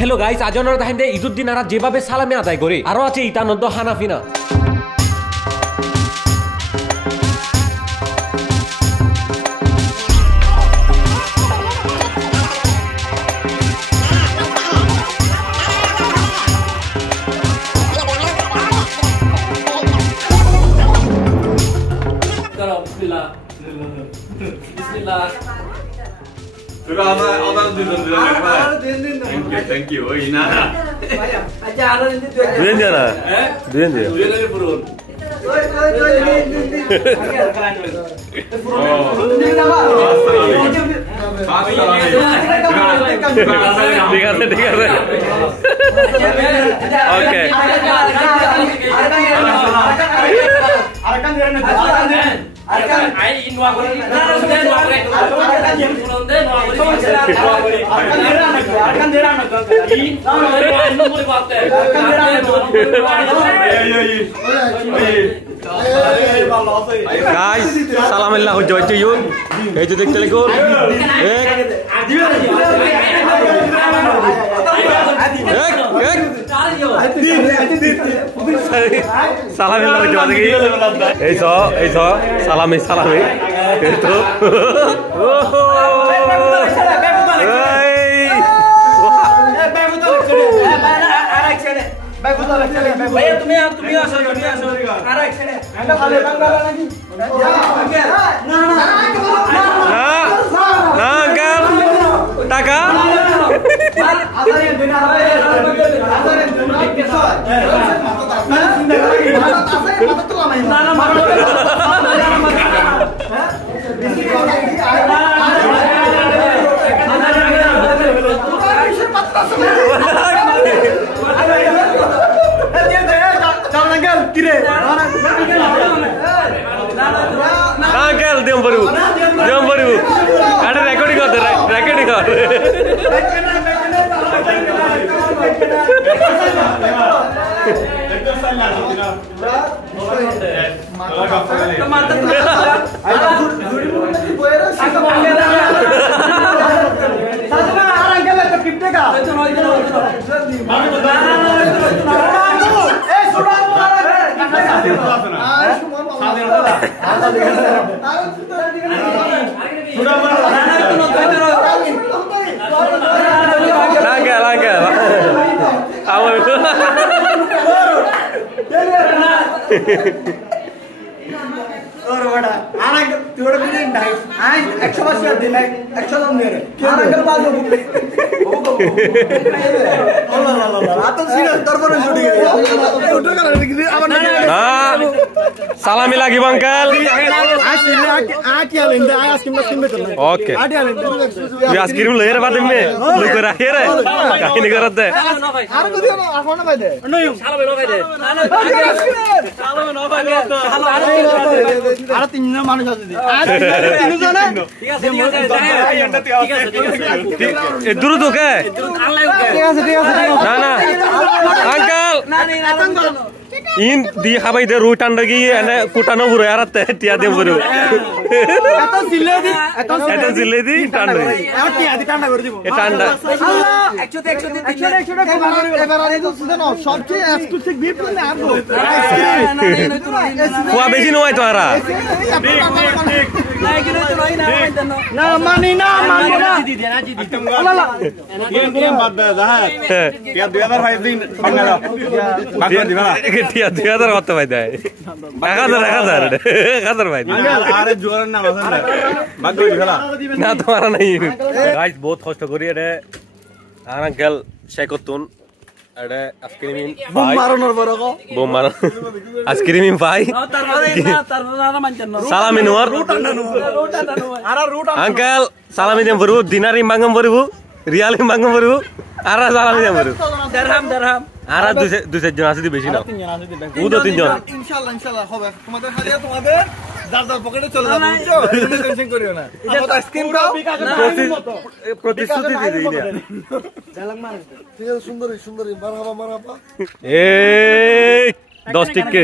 Hello guys, আজ আমরা দেখাইতে ঈদুদ্দিন আরা যেভাবে সালামি আদায় করে, আরো আছে ইতানন্দ হানাফিনা। Thank you. Ina. Duyan dia lah. Duyan dia. Duyan lagi purun. Okay. Guys, salamallah join to you. Hey, to dekte leko. Salamallah join lagi. Hey so, salami. Itu. भैया तुम्हें असर आरा एक्शन है एंड खाली रंग वाला नहीं ना अंकल टाका Angkel diam baru. Ada recording kau. Angkel. Awal itu. और बड़ा आना तोड़ भी नहीं डाइस आज 180 दिन है 100 मेरे आना कर बात हो आ तो सीधा दरबार में छूट गई फोटो कर हां salami lagi bang Kel आज क्या लेंगे आज किम में चलना ओके आज क्या लेंगे ये आइसक्रीम ले रे बाद में लुक रखे रे कहीं नहीं करते आर को दियो ना फोन भाई दे नहीं साला नो भाई दे आर तीन जन मानुष আছে आज तीन जन ঠিক আছে এ দূর তো কে ঠিক আছে না uncle in di habai de rutan lagi ane kutano buru arate tia de buru এত সিলেদি tanda কি আদি টান্ডা করে দিব e tanda 100 এবার আরে তো সুদন সবচেয়ে এক্সক্লুসিভ গিফট না আর kuah besin noy to ara না মানি না Ini baat dah. Tiap 2005 din pangala. Bagian di mana? tia kotto bhai dai 1000 bhai আরে জোরান না মাসন না বাগো দিলা না তোমারা নাই গাইস বহুত কষ্ট করি এটা আর আঙ্কেল শেকতুন এটা আইসক্রিম বুম মারানোর বড় গো বোম মারো আইসক্রিম ভাই salami nuar uncle salami dem baru dinari mangam baru real mangam baru ara salami dem baru درهم ara 200 জন আছে দি বেশি না ও তো 3 জন ইনশাআল্লাহ হবে তোমাদের হাতে তোমাদের দাদার পকেটে চলে যাবে বুঝছো টেনশন করিও না এটা আইসক্রিম খাও প্রতিশ্রুতি দিই দিয়া ডায়লগ মার ঠিক আছে সুন্দরী মারহাবা এই 10 টিকে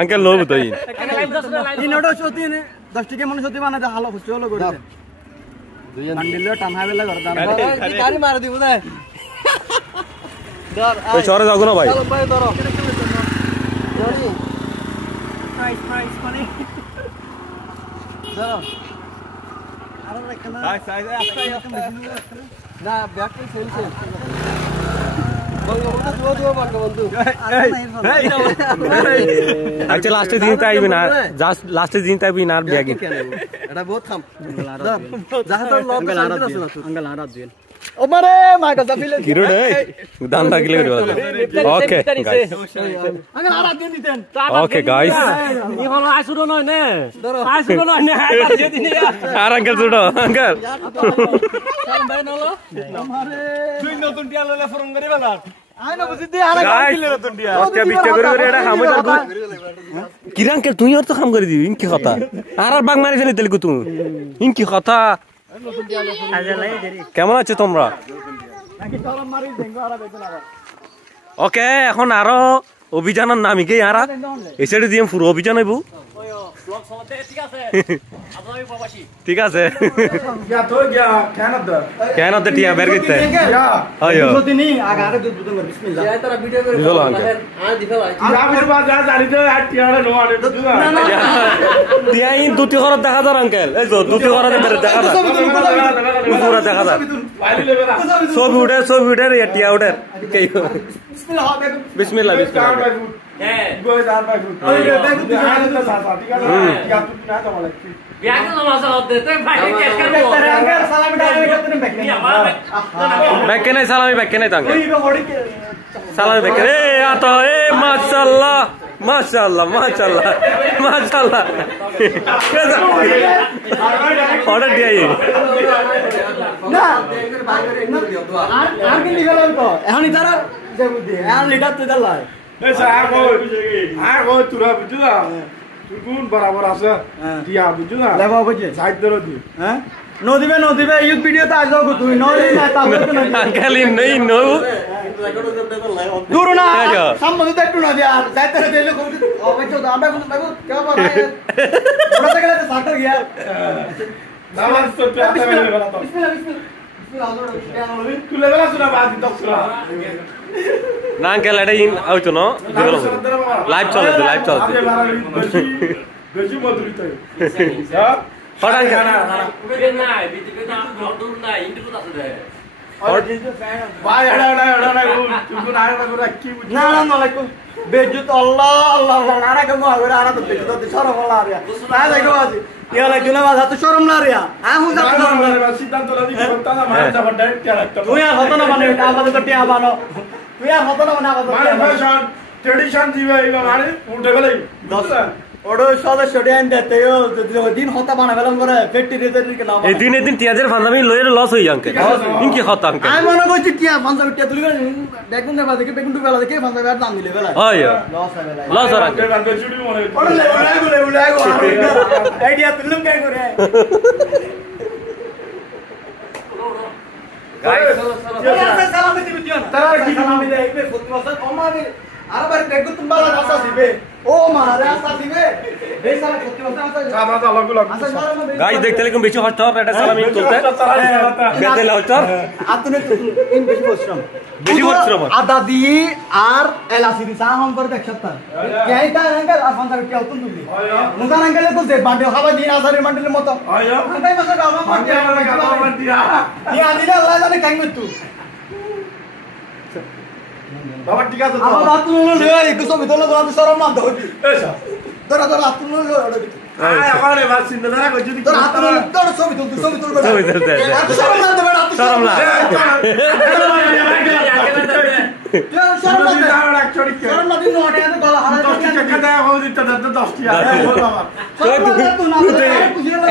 আঙ্কেল লোভ তাই দিনটা সত্যি নে 10 টিকে মনে সত্যি বানাতে হালো হলো করে বান্ডিল টান হাবেলা করে দাও গাড়ি মার দিব না ওই শহরে যাবো না ভাই আচ্ছা লাস্টের দিন তাইবি না জাস্ট লাস্টের দিন তাইবি না আর ব্যাগে এটা বহুত খাম যাহা তো লগ আছে ওমারে মাইটা জাফিলে কিরো রে দান লাগিলে ওকে আঙ্কেল আর দিন দিতেন ওকে গাইস ই হলো আইসুরো নয় নে আইসুরো নয় নে আর দিয়ে দিনি আর আঙ্কেল ছোট আঙ্কেল সালাম ভাই নলো আমারে দুই নতুন টিয়া ললে ফরম করে বেলা আই না বুঝি দিয়ে আর কিলে নতুন টিয়া আচ্ছা বিস্তা করে করে এটা খামো তো কি আঙ্কেল তুই আর তো খাম করে দিবি ইনকি কথা আর বাগ মারি ফেলে তেলকু তুই ইনকি কথা কেমন আছো তোমরা ওকে এখন আরো অভিযানের নামিকে আর এসে দিয়ে পুরো অভিযান হইব ঠিক আছে কেন টিয়া বের করতে দুটি ঘর দেখা যার আঙ্কেল এই তো দুটি ঘর দেখা যায় দেখা যায় ছবি উঠে টিয়া উঠে বিসমিল্লাহ ব্যাকে নাই সালামি ব্যাকে নাই তাঙ্গে সালামি ব্যাকে এ আতো এ মাশাআল্লাহ মাশাআল্লাহ মাশাআল্লাহ মাশাআল্লাহ অর্ডার দিই না আর কি লিখলাম তো এখন ইতারা যে বুদ্ধি আর লিডার তো দলাই এসা আগো তুরা বুঝু না তুগুন বরাবর আছে দিয়া বুঝু না লেবা বুঝে সাইড ধরে দি হ্যাঁ নদিবে ইউট ভিডিও তে আসো তুই নই না তাহলে তো না আঙ্কেল নেই নো দূর না সম্বন্ধ একটু না দিয়া যাইতে দিলে কোন ওকে তো আমরা কোন দেখো কে বাবা ওটা থেকে তো সাকর গিয়া নামাজ তো বিসমিল্লাহ তুলে বেলা শুনা বাদি দক্ষরা না আঙ্কেল এটা ইন আউতো নো লাইভ চলে বেশি মধুরিত হট আঙ্কেল ভাই এড়া তুই না করে কি বুঝি না আলাইকুম বেজুত আল্লাহ আল্লাহ আরা কে মোয়া করে আরা তো বেজুত তো শরম হলা রিয়া না দেখো আজি ইয়া লাগে না বাজা তো শরম না রিয়া আহু যা সিদ্ধান্ত লদি করতা না মার যাব ডাইরেক্ট কে লাগতো তুই আর হতো না মানে এটা আমাদের তো টিয়া বানো তুই আর হতো না মানে আমাদের মানে ফ্যাশন ট্রেডিশন দিবে এই মানে উঠে গেলেই ওড়ো সদস্য দেন দেতে দিন হতা বানা গেলাম করে ফ্যাক্টরি রেজাল্ট নাম এই দিন টিয়াজের ফান্দামি লয়ের লস হই আঙ্কেল ইনকি কথা আঙ্কেল আমি মনে করছি টিয়া ফান্দামি টিয়া তুলি বেগুন দেবা দেখে বেগুন বেলা দেখে ফান্দামি আর দাম দিলে বেলা হয় লস হয় বেলা লস আর আঙ্কেল চুড়ি মনে ওড়লে আইডিয়া তুলুম কাই করে গাইস সালাম দিবি দিও না তারা কি সালাম দিবে একবার প্রতি বছর কমাবে আর বার বেগুন তুমি বালা রাস্তা দিবে ও মারা রাস্তা দিবে এই সালা প্রতি বছর দাদা দাদা লাগু গাইস দেখতে লাগুন বেশি কষ্ট হবে এটা সালামি তুলতে বেতে লাউটার আতুনে ইন বেশি বছর আদা দি আর এলাসি দি সাহম করে দেখ সপ্তাহ কেইটা আঙ্কেল আর ফান্দামি কে অতুন দিবি মুগান আঙ্কেল তো যে বান্ডে খাবা দিন আসারি মান্ডেলের মতো আয়া তাই মাসে গাওয়া মান্ডে দিয়া দিলে আল্লাহ জানে কাই মত বাবা ঠিক আছে আমার আতুন লে একটু সব ভিতরে তো শরম না ধরবি এসা তোরা আতুন লে আয় আমারে বাস চিন্তা না কই যদি তোরা আতুন তোর ছবি তুলতে শরম না দেবে আতুন শরম না শরম না দিন ওটা এত গলা হারা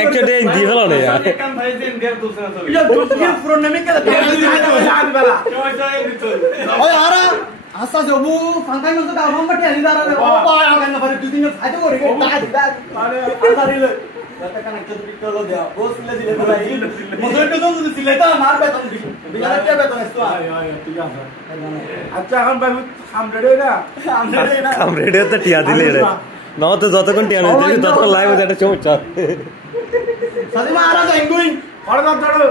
একটা ডে দি হলো না ওই আরা আচ্ছা জবু ফাঙ্কাই মতো কাম বাটি আনি দাঁড়া রে ও পায় আগে পরে দুই দিন খাইতে করে টাকা দিবা মানে আদারিলে কত কানেক্ট পিকল দেয়া বসলে দিলে ভাই মজুরি তো যদি দিলে তো মার বেতন দিবি বিনা কে বেতন এসতো ঠিক আছে আচ্ছা এখন বাবু খাম রেডি না কাম রেডি তো টিয়া দিলে রে না তো যতক্ষণ টিয়া নেই ততক্ষণ লাইভ এটা চমৎকার সাদিমা আরা যাই গুইন আর না ধরো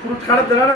ফ্রুট খাড়া দেনা